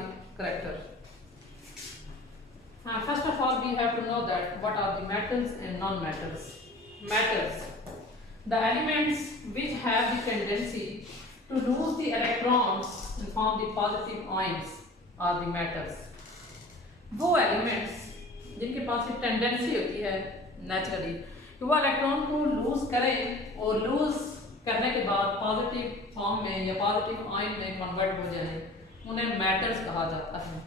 metallic character. First of all, we have to know that what are the metals and non-metals. Metals, the elements which have the tendency to lose the electrons and form the positive ions are the metals. वो elements जिनके पास एक tendency होती है naturally कि वो electron को loose करें और लूज करने के बाद पॉजिटिव फॉर्म में या पॉजिटिव आयन में कन्वर्ट हो जाए, उन्हें मेटल्स कहा जाता है।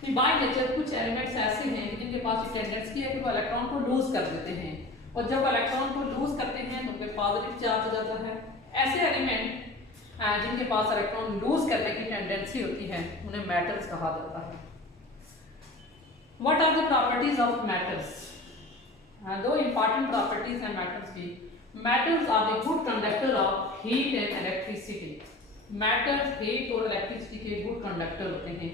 कि बाय नेचर कुछ एलिमेंट्स ऐसे हैं जिनके पास एक टेंडेंसी है कि वो इलेक्ट्रॉन को लूज कर देते हैं, और जब इलेक्ट्रॉन को लूज करते हैं तो उनके पॉजिटिव चार्ज हो जाता है। ऐसे एलिमेंट जिनके पास इलेक्ट्रॉन लूज करने की टेंडेंसी होती है उन्हें मेटल्स कहा जाता है। What are the properties of metals? दो important properties हैं metals की। Metals are the good conductor of heat and electricity. Metals heat और electricity के good conductor होते हैं,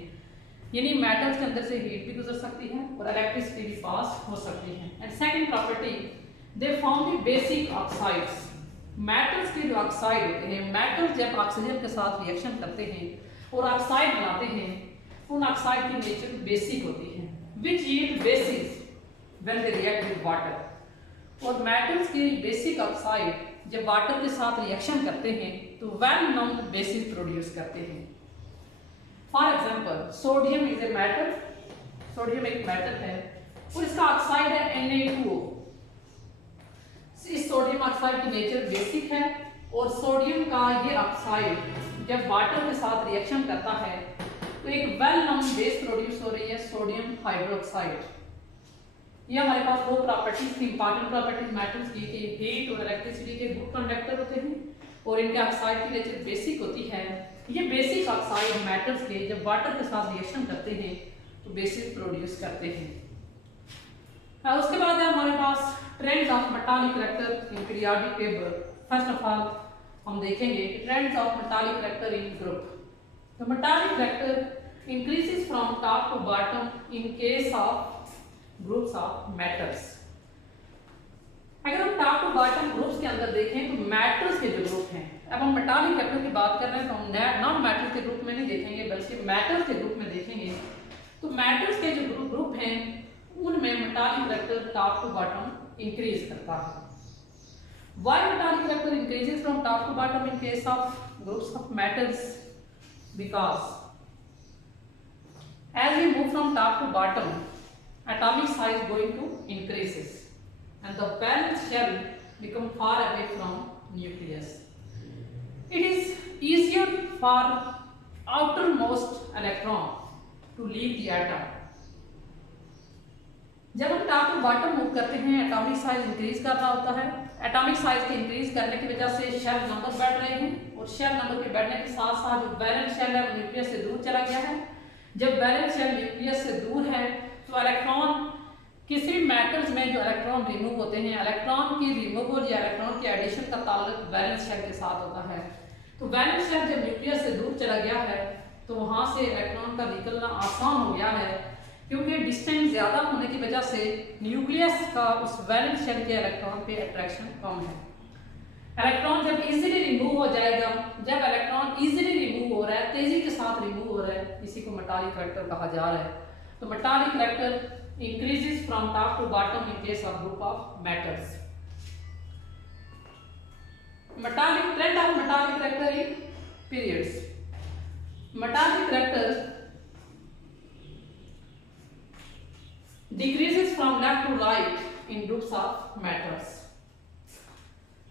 यानी metals के अंदर से heat भी गुजर सकती है और electricity भी पास हो सकती है। And second property, they form the basic oxides. Metals के जो ऑक्साइड होते हैं, metals जब ऑक्सीजन के साथ रिएक्शन करते हैं और ऑक्साइड बनाते हैं, उन ऑक्साइड की नेचर बेसिक होती है, which yield bases when they react with water. और metals की बेसिक ऑक्साइड जब वाटर के साथ रिएक्शन करते हैं तो वेल नोन बेसिस प्रोड्यूस करते हैं। For example, sodium is a metal, sodium एक मेटल है और इसका ऑक्साइड है Na2O। इस सोडियम ऑक्साइड की नेचर बेसिक है और सोडियम का ये ऑक्साइड जब वाटर के साथ रिएक्शन करता है तो एक वेल नोन बेस प्रोड्यूस हो रही है, सोडियम हाइड्रोक्साइड। ये हमारे पास दो प्रॉपर्टीज थी, इंपॉर्टेंट प्रॉपर्टीज मेटल्स की, कि हीट और इलेक्ट्रिसिटी के गुड कंडक्टर होते हैं और इनके ऑक्साइड की नेचर बेसिक होती है। ये बेसिक ऑक्साइड मेटल्स के जब वाटर के साथ रिएक्शन करते हैं तो बेसिस प्रोड्यूस करते हैं। उसके बाद है हमारे पास trends of metallic character in periodic table. First of all हम देखेंगे कि trends of metallic character in group. The metallic character increases from top to bottom in case of groups of metals. अगर हम टॉप टू बॉटम ग्रुप्स के अंदर देखें तो metals के जो ग्रुप हैं, अब हम मेटालिक कैरेक्टर की बात कर रहे हैं तो हम नॉन मेटल्स के ग्रुप में नहीं देखेंगे बल्कि मेटल्स के ग्रुप में देखेंगे। तो मेटल्स के जो ग्रुप हैं उनमें metallic character top to bottom increase करता है। Why metallic character increases from top to bottom in case of groups of metals? Because as we move from top to bottom, atomic size going to increases and the valence shell become far away from nucleus. It is easier for outermost electron to leave the atom. जब हम top to bottom move करते हैं atomic size increase कर रहा होता है। Atomic size के increase करने की वजह से शेल नंबर बढ़ रहे हैं और शेल नंबर के बढ़ने के साथ साथ जो वैलेंस शेल है वो न्यूक्लियस से दूर चला गया है। जब वैलेंस शेल न्यूक्लियस से दूर है तो इलेक्ट्रॉन किसी भी मेटल्स में जो इलेक्ट्रॉन रिमूव होते हैं, इलेक्ट्रॉन की रिमूवल या इलेक्ट्रॉन की एडिशन का ताल्लुक वैलेंस शेल के साथ होता है। तो वैलेंस शेल जब न्यूक्लियस से दूर चला गया है तो वहां से इलेक्ट्रॉन का निकलना आसान हो गया है, क्योंकि डिस्टेंस ज्यादा होने की वजह से न्यूक्लियस का उस वैलेंस शेल के इलेक्ट्रॉन पे अट्रैक्शन कम है। इलेक्ट्रॉन जब इजीली रिमूव हो जाएगा, जब इलेक्ट्रॉन इजीली रिमूव हो रहा है, तेजी के साथ रिमूव हो रहा है, इसी को मेटालिक कैरेक्टर कहा जा रहा है। तो metallic character increases from top to bottom in case of group of metals. Metallic trend of metallic character in periods. Metallic character decreases from left to right in groups of metals.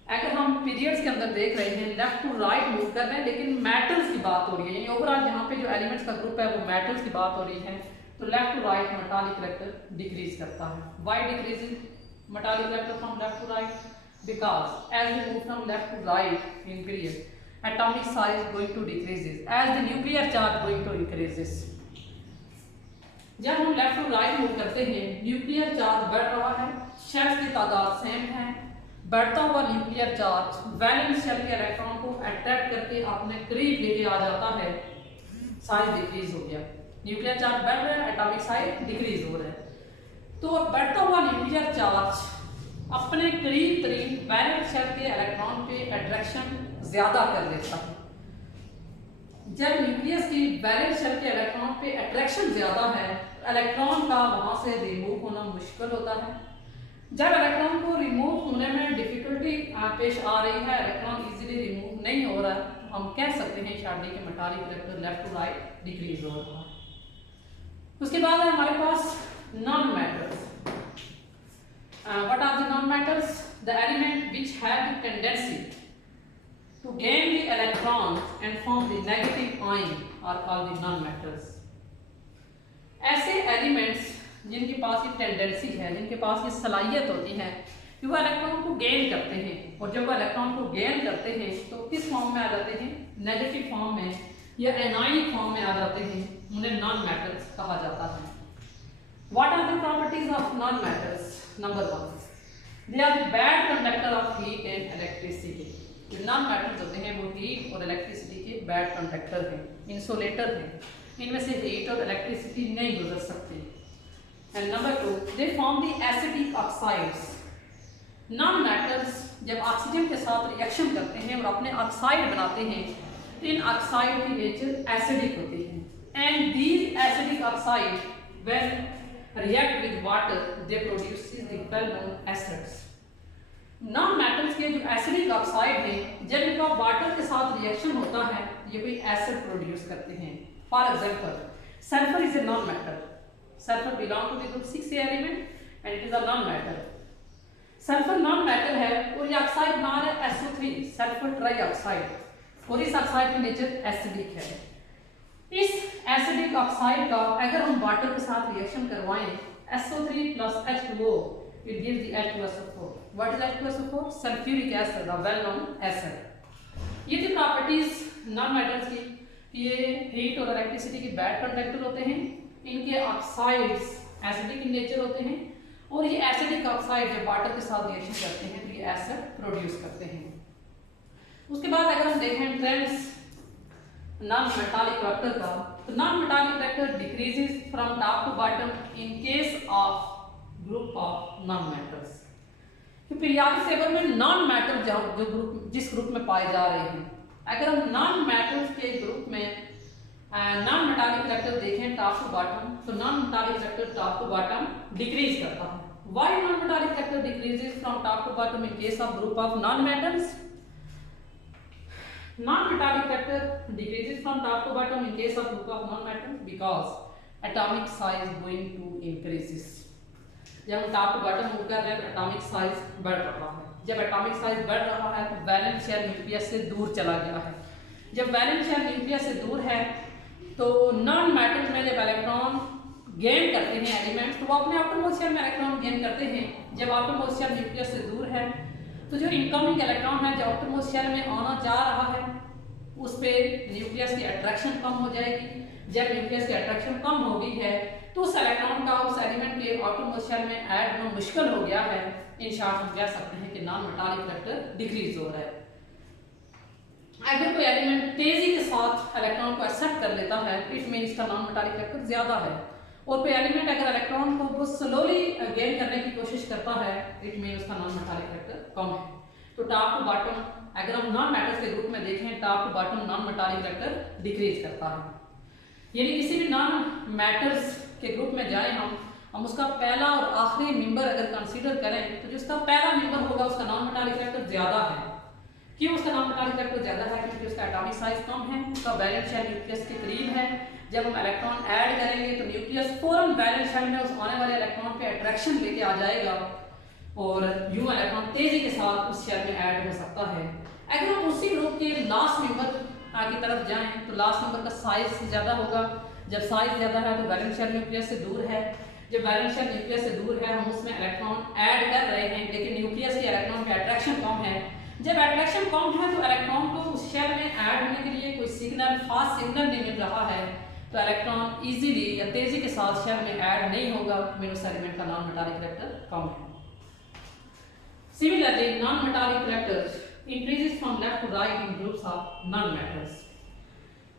अगर हम periods के अंदर देख रहे हैं left to right move कर रहे हैं, लेकिन मेटल्स की बात हो रही है, ओवरऑल यहाँ पे जो एलिमेंट्स का ग्रुप है वो मेटल्स की बात हो रही है, तो left to right metallic character decrease करता है। Why decreasing metallic character from left to right? Because as we move from left to right in period atomic size going to decreases as the nuclear charge going to increases. जब हम left to right move करते हैं nuclear charge बढ़ रहा है, shells की तादाद same है, बढ़ता हुआ न्यूक्लियर चार्ज वैलेंस शेल के इलेक्ट्रॉन को अट्रैक्ट करके अपने करीब लेके आ जाता है, साइज डिक्रीज हो गया। न्यूक्लियर चार्ज बढ़ रहा है, एटॉमिक साइज डिक्रीज हो रहा है। तो बढ़ता हुआ न्यूक्लियर चार्ज अपने करीब तरीब वैलेंस शेल के इलेक्ट्रॉन पे अट्रैक्शन ज्यादा कर देता है। जब न्यूक्लियस की वैलेंस शेल के इलेक्ट्रॉन पे अट्रैक्शन ज़्यादा है, इलेक्ट्रॉन का वहाँ से रिमूव होना मुश्किल होता है। जब इलेक्ट्रॉन को रिमूव होने में डिफिकल्टी पेश आ रही है, इलेक्ट्रॉन इजीली रिमूव नहीं हो रहा है, तो हम कह सकते हैं शादी के metallic character left to right decrease हो रहा है। उसके बाद है हमारे पास non metals. What are the non metals? The element which have the tendency to gain the electrons and form the negative ion are called the non-matters. ऐसे elements जिनके पास ये टेंडेंसी है, जिनके पास ये सलाहियत होती है कि वो इलेक्ट्रॉन को गेन करते हैं, और जब वो इलेक्ट्रॉन को गेन करते हैं तो किस फॉर्म में आ जाते हैं? नेगेटिव फॉर्म में या एनायनिक फॉर्म में आ जाते हैं, उन्हें नॉन मैटर्स कहा जाता है। What are the properties of non metals? Number 1, they are the bad conductor of heat and electricity. Non metals होते हैं वो हीट और इलेक्ट्रिसिटी के बैड कंडक्टर हैं, इंसुलेटर हैं, इनमें से हीट और इलेक्ट्रिसिटी नहीं गुजर सकती। And number 2, they form the acidic oxides. Non metals जब ऑक्सीजन के साथ रिएक्शन करते हैं और अपने ऑक्साइड बनाते हैं, तो इन ऑक्साइड की नेचर एसिडिक होती है, and these acidic oxide when react with water they produces the well known acids. Non metals के जो एसिडिक ऑक्साइड हैं, जब इनका वाटर के साथ रिएक्शन होता है, ये कोई एसिड प्रोड्यूस करते हैं। For example, sulphur is a non metal. Sulphur belong to the group 6 element and it is a non metal. Sulphur non metal है और ये ऑक्साइड बना रहा है SO3, सल्फर ट्राइऑक्साइड, और इस ऑक्साइड की नेचर एसिडिक है। इस एसिडिक ऑक्साइड का अगर हम वाटर के साथ रिएक्शन करवाएं, SO3 plus H2O will give the H2SO4. What is H2SO4? Sulfuric acid, a well-known acid. ये थी प्रॉपर्टीज नॉन मेटल्स की। ये हीट और इलेक्ट्रिसिटी के बैड कंडक्टर होते हैं, इनके ऑक्साइड्स एसिडिक इन नेचर होते हैं, और ये एसिडिक ऑक्साइड जब वाटर के साथ रिएक्शन करते हैं तो ये एसिड प्रोड्यूस करते हैं। उसके बाद अगर हम देखें ट्रेंड्स नॉन मेटालिक करैक्टर का, तो non metallic character decreases from top to bottom in case of group of non metals. कि पीरियोडिक टेबल में नॉन मैटर जो ग्रुप जिस ग्रुप में पाए जा रहे हैं, अगर हम नॉन मैटर्स के ग्रुप में नॉन मेटालिक करैक्टर देखें टॉप टू बॉटम, तो non metallic character top to bottom decrease करता है। Why non metallic character decreases from top to bottom in case of group of non metals? Non-metallic factor decreases from top to bottom in case of group of non-metals because atomic size going to increases. जब हम top to bottom move कर रहे हैं तो atomic size बढ़ रहा है। जब एटॉमिक साइज बढ़ रहा है तो वैलेंस शेल न्यूक्लियस से दूर चला गया है। जब वैलेंस शेल न्यूक्लियस से दूर है तो नॉन मैटर्स में जब इलेक्ट्रॉन गेन करते हैं एलिमेंट्स, तो वो अपने आउटरमोस्ट शेल में इलेक्ट्रॉन गेन करते हैं। जब आउटरमोस्ट शेल न्यूक्लियस से दूर है तो जो इनकमिंग इलेक्ट्रॉन है जो आउटरमोस्ट शेल में आना जा रहा है, उस पर न्यूक्लियस की अट्रैक्शन कम हो जाएगी। जब न्यूक्लियस की अट्रैक्शन कम हो गई है तो उस इलेक्ट्रॉन का उस एलिमेंट के आउटरमोस्ट शेल में ऐड होना मुश्किल हो गया है। इन शॉर्ट हम कह सकते हैं कि नॉन मेटालिक करैक्टर डिक्रीज हो रहा है। अगर कोई एलिमेंट तेजी के साथ इलेक्ट्रॉन को एक्सेप्ट कर लेता है, इट मीन इसका नॉन मेटालिक करैक्टर ज्यादा है, और कोई एलिमेंट अगर इलेक्ट्रॉन को बहुत स्लोली गेन करने की कोशिश करता है, इट मीन उसका नॉन मेटालिक करैक्टर कम है। तो टॉप टू बॉटम अगर हम नॉन मैटर्स के ग्रुप में देखें, top to bottom non metallic character decrease करता है। यानी किसी भी नॉन मैटर्स के ग्रुप में जाए हम उसका पहला और आखिरी मेंबर अगर कंसीडर करें, तो जिसका पहला मेंबर होगा उसका नॉन मेटालिक करैक्टर ज्यादा है। क्यों उसका नॉन मेटालिक करैक्टर ज्यादा है? क्योंकि उसका एटॉमिक साइज कम है, उसका वैलेंस शेल न्यूक्लियस के करीब है। जब हम इलेक्ट्रॉन ऐड करेंगे तो न्यूक्लियस फौरन वैलेंस शेल में उस आने वाले इलेक्ट्रॉन पे अट्रैक्शन लेके आ जाएगा और यूं इलेक्ट्रॉन तेजी के साथ उस शेल में ऐड हो सकता है। अगर हम उसी ग्रुप के लास्ट मेंबर की तरफ जाएं तो लास्ट मेंबर का साइज ज्यादा होगा। जब साइज ज्यादा है तो वैलेंस शेल न्यूक्लियस से दूर है। जब वैलेंस शेल न्यूक्लियस से दूर है, हम उसमें इलेक्ट्रॉन ऐड कर रहे हैं, लेकिन न्यूक्लियस के इलेक्ट्रॉन पे अट्रैक्शन कम है। जब अट्रैक्शन कम है तो इलेक्ट्रॉन को उस शेल में ऐड होने के लिए कोई सिग्नल, फास्ट सिग्नल नहीं मिल रहा है, तो इलेक्ट्रॉन इजीली या तेजी के साथ शेल में ऐड नहीं होगा। उस एलिमेंट का नॉन मेटालिक करैक्टर कम है। Similarly non metallic characters increases from left to right in groups of non-matters.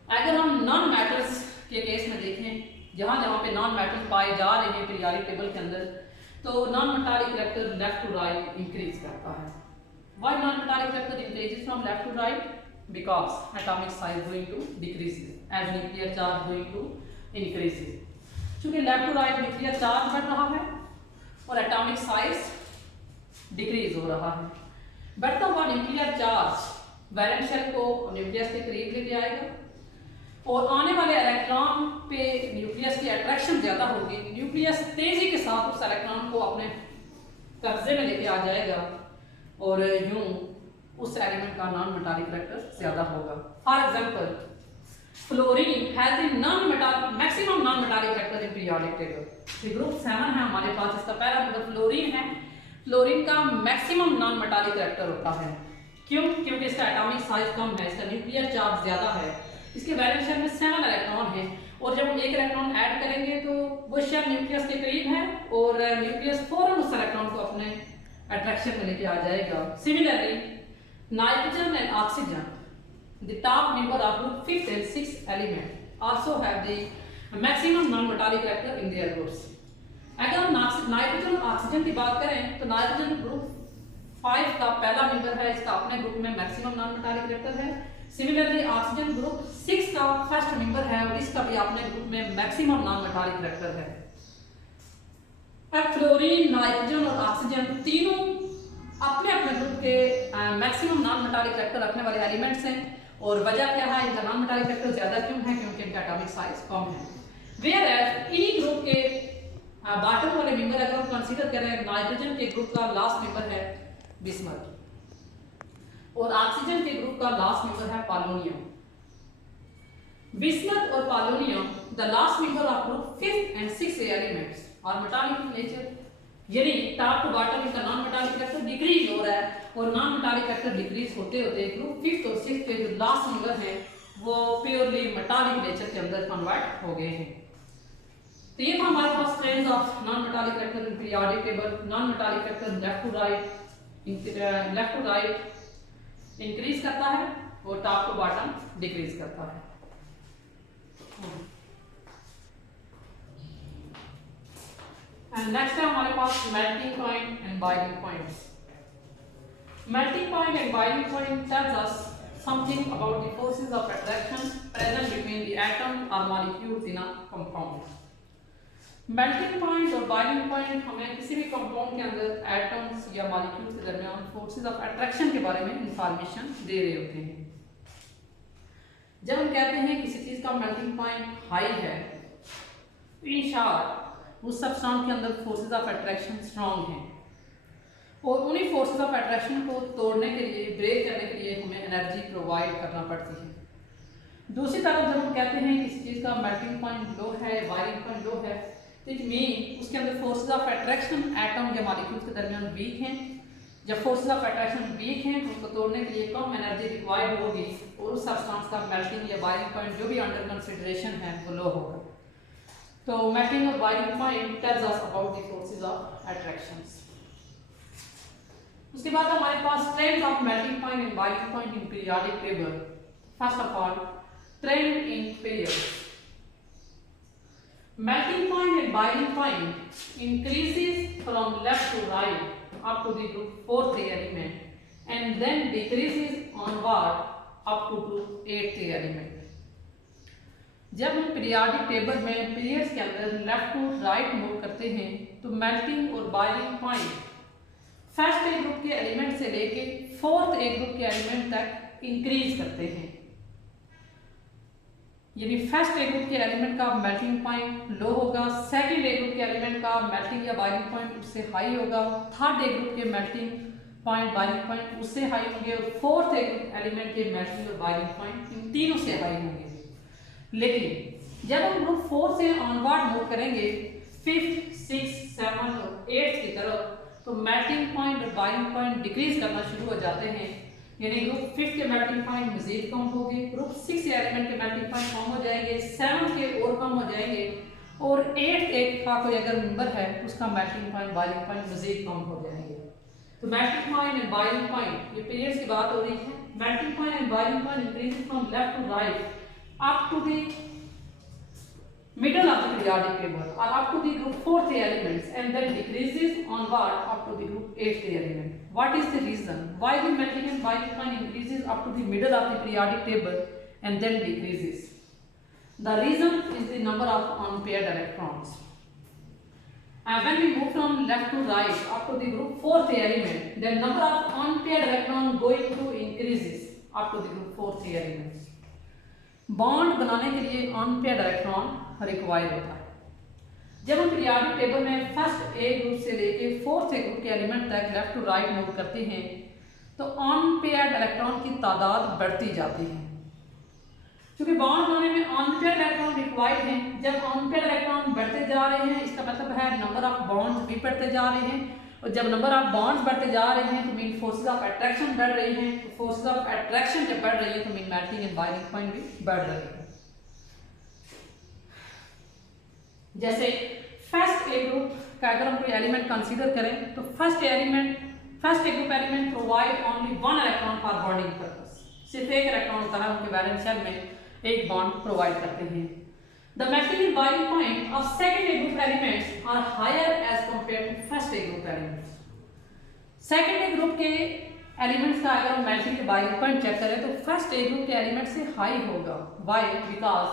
अगर हम नॉन मैटर्स के केस में देखें, जहाँ जहाँ पे नॉन मैटर्स पाए जा रहे हैं पीरियोडिक टेबल के अंदर, तो non metallic character left to right increase करता है। Why non metallic character increases from left to right? Because atomic size going to decreases as nuclear charge going to increases. चूंकि left to right nuclear charge बढ़ रहा है और atomic size decrease हो रहा है। बढ़ता हुआ न्यूक्लियर चार्ज वैलेंस शेल को न्यूक्लियस के करीब लेके आएगा और आने वाले इलेक्ट्रॉन पे न्यूक्लियस की अट्रैक्शन ज्यादा होगी। न्यूक्लियस तेजी के साथ उस इलेक्ट्रॉन को अपने कब्जे में लेके आ जाएगा और यूं उस एलिमेंट का नॉन मेटालिक कैरेक्टर ज्यादा होगा। For example, fluorine has the non metallic maximum non metallic character in periodic table. Group 7 है हमारे पास, इसका पहला नंबर फ्लोरीन है। फ्लोरीन का मैक्सिमम नॉन मेटालिक कैरेक्टर होता है। क्यों? क्योंकि इसका एटॉमिक साइज कम है, इसका न्यूक्लियर चार्ज ज्यादा है, इसके वैलेंस शेल में 7 इलेक्ट्रॉन है और जब हम एक इलेक्ट्रॉन ऐड करेंगे तो वो शेल न्यूक्लियस के करीब है और न्यूक्लियस फौरन उस इलेक्ट्रॉन को अपने अट्रैक्शन में लेके आ जाएगा। Similarly nitrogen and oxygen, the top member of group 5th and 6th element also have the maximum non-metallic character in their groups. अगर हम नाइट्रोजन और ऑक्सीजन की बात करें तो नाइट्रोजन ग्रुप 5 का पहला मेंबर है, इसका अपने ग्रुप में मैक्सिमम नॉन-मेटालिक कैरेक्टर है। सिमिलरली ऑक्सीजन ग्रुप 6 का फर्स्ट मेंबर है और इसका भी अपने ग्रुप में मैक्सिमम नॉन-मेटालिक कैरेक्टर है। अब फ्लोरीन, नाइट्रोजन और ऑक्सीजन तीनों अपने अपने ग्रुप के मैक्सिमम नॉन-मेटालिक कैरेक्टर रखने वाले एलिमेंट्स हैं और वजह क्या है, इनका नॉन-मेटालिक कैरेक्टर ज्यादा क्यों है? क्योंकि इनका एटॉमिक साइज कम है। वेयर एज इन्हीं ग्रुप के बॉटम वाले मेंबर अगर हम कंसीडर करें, नाइट्रोजन के ग्रुप का लास्ट मेंबर है बिस्मथ और ऑक्सीजन के ग्रुप का लास्ट मेंबर है पोलोनियम। बिस्मथ और polonium the last member of group 5th and 6th elements are metallic in nature, यानी टॉप टू बॉटम इनका नॉन मेटालिक कैरेक्टर डिक्रीज हो रहा है और नॉन मेटालिक कैरेक्टर डिक्रीज होते होते ग्रुप 5th और 6th के जो लास्ट मेंबर हैं वो प्योरली मेटालिक नेचर के अंदर कन्वर्ट हो गए हैं। तो ये था हमारे पास trends of non metallic character in periodic table. Non metallic character left to right increase करता है और टॉप टू बॉटम डिक्रीज करता है। एंड नेक्स्ट है हमारे पास melting point and boiling points. Melting point and boiling point tells us something about the forces of attraction present between the atoms or molecules in a compound. Melting point और boiling point हमें किसी भी compound के अंदर atoms या molecules के दरमियान forces of attraction के बारे में information दे रहे होते हैं। जब हम कहते हैं किसी चीज का melting point high है, in short उस substance के अंदर forces of attraction strong हैं और उन्हीं फोर्सेस ऑफ अट्रैक्शन को तोड़ने के लिए, ब्रेक करने के लिए हमें एनर्जी प्रोवाइड करना पड़ती है। दूसरी तरफ जब हम कहते हैं किसी चीज़ का मेल्टिंग पॉइंट लो है, बॉइलिंग पॉइंट लो है, तो इट मीन उसके अंदर फोर्सेस ऑफ अट्रैक्शन एटम या मॉलिक्यूल्स के दरमियान वीक हैं। जब फोर्सेस ऑफ अट्रैक्शन वीक हैं तो उसको तोड़ने के लिए कम एनर्जी रिक्वायर्ड होगी और उस सब्सटेंस का मेल्टिंग या बॉइलिंग पॉइंट जो भी अंडर कंसिडरेशन है वो लो होगा। तो मेल्टिंग और boiling point tells us about the forces of attractions. उसके बाद हमारे पास trends of melting point and boiling point in periodic table. First of all, trend in pairs. Melting point and boiling point increases from left to right up to the group 4th element and then decreases onward up to group 8th element. जब हम periodic table में periods के अंदर left to right move करते हैं तो melting और boiling point first A group के एलिमेंट से लेके 4th ए ग्रुप के एलिमेंट तक इंक्रीज करते हैं। यानी फर्स्ट ए ग्रुप के एलिमेंट का मेल्टिंग पॉइंट लो होगा, सेकंड ए ग्रुप के एलिमेंट का मेल्टिंग या बॉइलिंग पॉइंट उससे हाई होगा, थर्ड ए ग्रुप के मेल्टिंग पॉइंट बॉइलिंग पॉइंट उससे हाई होंगे और 4th ए ग्रुप एलिमेंट के मेल्टिंग और बॉइलिंग पॉइंट इन तीनों से हाई होंगे। लेकिन जब हम ग्रुप 4 से ऑनवर्ड मूव करेंगे 5th, 6th, 7th और 8th की तरफ तो मेल्टिंग पॉइंट और बॉइलिंग पॉइंट डिक्रीज करना शुरू हो जाते हैं। यानी ग्रुप 5th के मेल्टिंग पॉइंट मजीद कम होंगे, ग्रुप 6 एलिमेंट के मेल्टिंग पॉइंट कम हो जाएंगे, 7th के और कम हो जाएंगे और 8th एक का कोई अगर मेंबर है उसका मेल्टिंग पॉइंट बॉइलिंग पॉइंट मजीद कम हो जाएंगे। तो melting point and boiling point, ये पीरियड्स की बात हो रही है। Melting point and boiling point increase from left to right up to the middle of the periodic table or up to the group 4th elements and then decreases onward up to the group 8th element. What is the reason why the melting and boiling point increases up to the middle of the periodic table and then decreases? The reason is the number of of unpaired electrons. And when we move from left to right up to the group fourth element, the number of unpaired electrons going to increases up to the group fourth elements. Bond बनाने के लिए unpaired electron require होता है। जब हम periodic table में first A group से लेके फोर्थ ए ग्रुप के एलिमेंट तक लेफ्ट टू राइट मूव करते हैं तो अनपेयर्ड इलेक्ट्रॉन की तादाद बढ़ती जाती है। क्योंकि बॉन्ड बनाने में अनपेयर्ड इलेक्ट्रॉन रिक्वायर्ड हैं, जब अनपेयर्ड इलेक्ट्रॉन बढ़ते जा रहे हैं इसका मतलब है नंबर ऑफ बॉन्ड्स भी बढ़ते जा रहे हैं, और जब नंबर ऑफ बॉन्ड्स बढ़ते जा रहे हैं तो मीन फोर्सेस ऑफ अट्रैक्शन बढ़ रही हैं, तो फोर्सेस ऑफ अट्रैक्शन जब बढ़ रही है तो mean melting and boiling point भी बढ़ रही है। जैसे फर्स्ट ए ग्रुप का अगर हम कोई एलिमेंट कंसीडर करें तो first A group element provide only one electron for bonding purpose, सिर्फ एक इलेक्ट्रॉन होता है उनके वैलेंस शेल में एक बॉन्ड प्रोवाइड करते हैं। The melting and boiling point of second A group elements are higher as compared to first A group elements. Second A group के एलिमेंट्स का अगर हम मेल्टिंग के बॉइलिंग पॉइंट चेक करें तो फर्स्ट ए ग्रुप के एलिमेंट से high होगा। Why? Because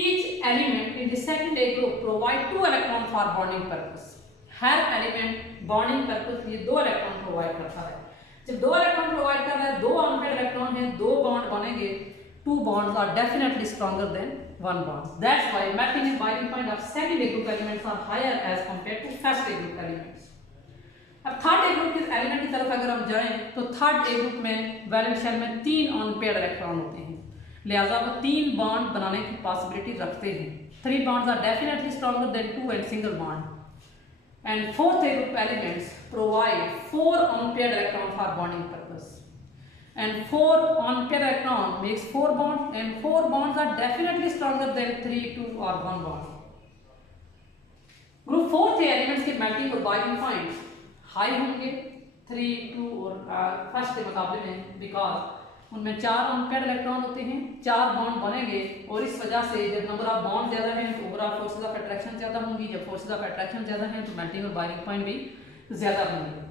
each element in the second A group provide two electrons for bonding purpose. Her element bonding purpose के लिए दो इलेक्ट्रॉन प्रोवाइड करता है। जब दो इलेक्ट्रॉन प्रोवाइड कर रहा है, दो अनपेयर्ड इलेक्ट्रॉन हैं, दो बॉन्ड बनेंगे, two bonds are definitely stronger than one bond. That's why melting and boiling point of second A group elements are higher as compared to first A group elements. अब third A group के element की तरफ अगर हम जाएं तो third A group में valence shell में तीन अनपेयर्ड इलेक्ट्रॉन होते हैं, लिहाजा वो तीन बॉन्ड बनाने की पॉसिबिलिटी रखते हैं। Three bonds are definitely stronger than two and single bond. And fourth A group elements provide four unpaired electron for bonding purpose, and four unpaired electron makes four bonds, and four bonds are definitely stronger than 3, 2 or 1 bond. Group fourth elements के melting और boiling points high होंगे 3, 2 और first के मुकाबले में, because उनमें चार unpaired electron होते हैं, चार बॉन्ड बनेंगे, और इस वजह से जब नंबर ऑफ बॉन्ड ज्यादा हैं तो ओवरऑल फोर्सेस ऑफ अट्रैक्शन ज्यादा होंगी, जब फोर्सेस ऑफ अट्रैक्शन ज्यादा हैं तो मेल्टिंग और बॉइलिंग पॉइंट भी ज्यादा होंगे।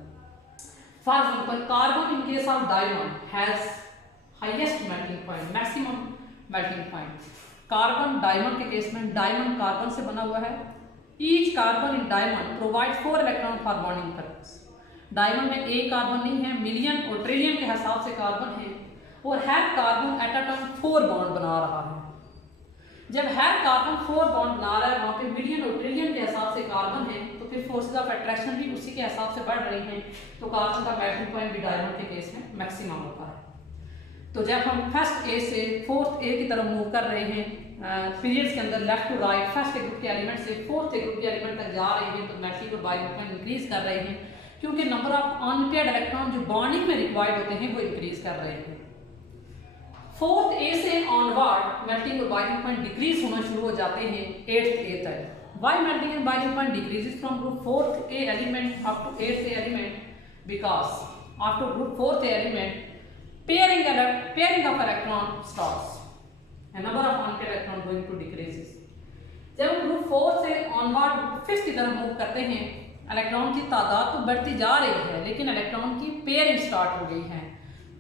For example, carbon in case of diamond has highest melting point, maximum melting point. Carbon diamond के केस में diamond carbon से बना हुआ है। Each carbon in diamond provides 4 electron for bonding purpose. Diamond में एक कार्बन नहीं है, मिलियन और ट्रिलियन के हिसाब से कार्बन है, और हर carbon at a time 4 bond बना रहा है। जब हर कार्बन 4 बॉन्ड बना रहा है, वहाँ पे मिलियन और ट्रिलियन के हिसाब से कार्बन है, तो फिर फोर्सेस ऑफ अट्रैक्शन भी उसी के हिसाब से बढ़ रही हैं, तो कार्बन का मेल्टिंग पॉइंट भी डायमंड के केस में मैक्सिमम होता है। तो जब हम फर्स्ट ए से फोर्थ ए की तरफ मूव कर रहे हैं पीरियड्स के अंदर left to right, first A group के एलिमेंट से फोर्थ ए ग्रुप के एलिमेंट तक जा रहे हैं, तो मेल्टिंग और बॉइलिंग पॉइंट इंक्रीज कर रहे हैं, क्योंकि नंबर ऑफ अनपेयर्ड इलेक्ट्रॉन जो बॉन्डिंग में रिक्वायर्ड होते हैं वो इंक्रीज कर रहे हैं। फोर्थ ए से ऑनवर्ड मेल्टिंग और बॉइलिंग पॉइंट डिक्रीज होना शुरू हो जाते हैं एट्थ ए तक। Why melting and boiling point decreases from group fourth A element up to eighth A element? Because after group fourth A element, pairing of electron starts, and number of unpaired electron going to decreases. जब हम group fourth से onward group fifth की तरफ move करते हैं, electron की तादाद तो बढ़ती जा रही है, लेकिन इलेक्ट्रॉन की पेयरिंग स्टार्ट हो गई है।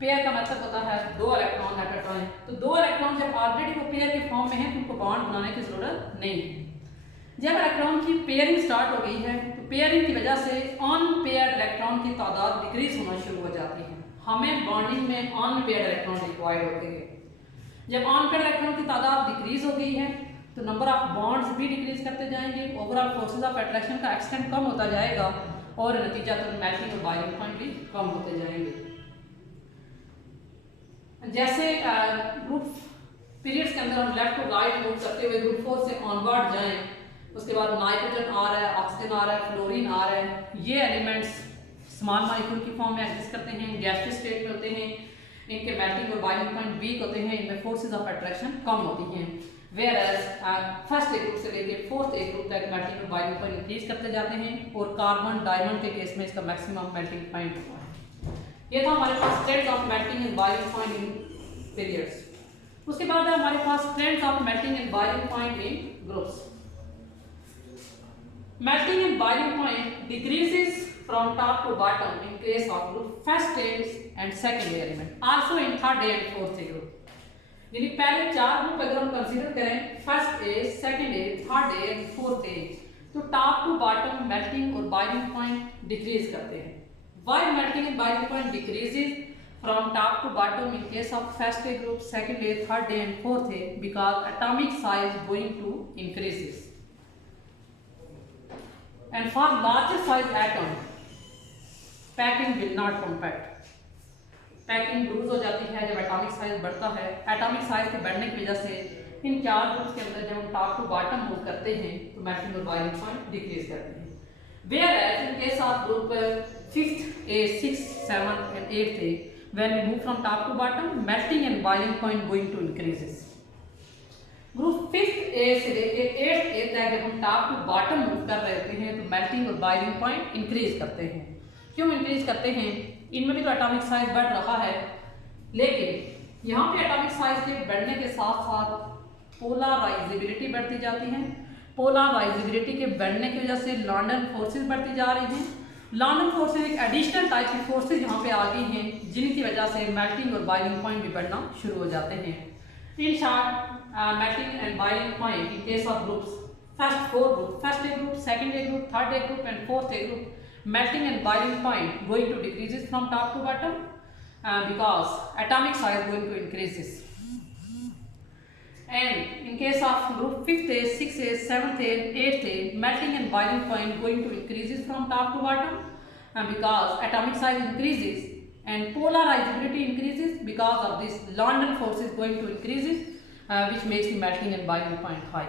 पेयर का मतलब होता है दो इलेक्ट्रॉन एट अ टाइम, तो दो इलेक्ट्रॉन जब ऑलरेडी वो पेयर के फॉर्म में है तो उनको बॉन्ड बनाने की जरूरत नहीं है। जब इलेक्ट्रॉन की पेयरिंग स्टार्ट हो गई है तो पेयरिंग की वजह से अनपेयर्ड इलेक्ट्रॉन की तादाद डिक्रीज होना शुरू हो जाती है। हमें बॉन्डिंग में अनपेयर्ड इलेक्ट्रॉन रिक्वायर्ड होते हैं। जब अनपेयर्ड इलेक्ट्रॉन की तादाद डिक्रीज हो गई है तो नंबर ऑफ बॉन्ड्स भी डिक्रीज करते जाएंगे, ओवरऑल फोर्सेस ऑफ अट्रैक्शन का एक्सटेंट कम होता जाएगा, और नतीजा तो मेल्टिंग और बॉइलिंग पॉइंट भी कम होते जाएंगे। जैसे ग्रुप पीरियड्स के अंदर हम लेफ्ट टू राइट मूव करते हुए ग्रुप 4 से ऑनवर्ड जाएं, उसके बाद नाइट्रोजन आ रहा है, ऑक्सीजन आ रहा है, फ्लोरीन आ रहा है, ये एलिमेंट्स स्मॉल मॉलिक्यूल की फॉर्म में एग्जिस्ट करते हैं, गैसियस स्टेट में होते हैं, इनके मेल्टिंग और बॉइलिंग पॉइंट वीक होते हैं, इनमें फोर्सेस ऑफ अट्रैक्शन कम होती हैं। Whereas first A group से लेके फोर्थ ए ग्रुप तक मेल्टिंग और बॉइलिंग पॉइंट इंक्रीज करते जाते हैं, और कार्बन डायमंड के केस में इसका मैक्सिमम मेल्टिंग पॉइंट होता है। ये था हमारे पास trends of melting and boiling point in periods. उसके बाद है हमारे पास trends of melting and boiling point in groups. Melting and boiling point decreases from top to bottom in case of group first A and second A element, also in third A and fourth A group. यानी पहले चार group अगर हम consider करें, first A, second A, third A fourth A, तो top to bottom melting और boiling point decrease करते हैं। Why melting and boiling point decreases from top to bottom in case of first A group, second A, third A and fourth A because atomic size going to increases. And for larger size atom, packing will not compact. Packing loose हो जाती है जब atomic size बढ़ता है। Atomic size के बढ़ने की वजह से इन चार ग्रुप्स के अंदर जब हम टॉप टू बॉटम मूव करते हैं तो मेल्टिंग और बॉइलिंग पॉइंट डिक्रीज करते हैं। Whereas in case of group 5th A, 6th, 7th and 8th A, when we move from top to bottom, melting and boiling point going to increases. Group 5th A से लेके 8th A तक जब हम top to bottom move कर रहे होते हैं तो melting और boiling point increase करते हैं। क्यों increase करते हैं? इनमें भी तो atomic size बढ़ रहा है, लेकिन यहाँ पे atomic size के बढ़ने के साथ साथ polarizability बढ़ती जाती है। polarizability के बढ़ने की वजह से London forces बढ़ती जा रही हैं। लॉन्डन फोर्सेज एक एडिशनल टाइप की फोर्सेज यहाँ पे आ गई हैं जिनकी वजह से मेल्टिंग और बॉइलिंग पॉइंट भी बढ़ना शुरू हो जाते हैं। In short melting and boiling point in case of groups first A group, second A group, third A group and fourth A group, melting and boiling point going to decreases from top to bottom because atomic size going to increases. And in case of group 5th A, 6th A, 7th A, 8th A, melting and boiling point going to increases from top to bottom because atomic size increases and polarizability increases because of this London force is going to increases which makes the melting and boiling point high.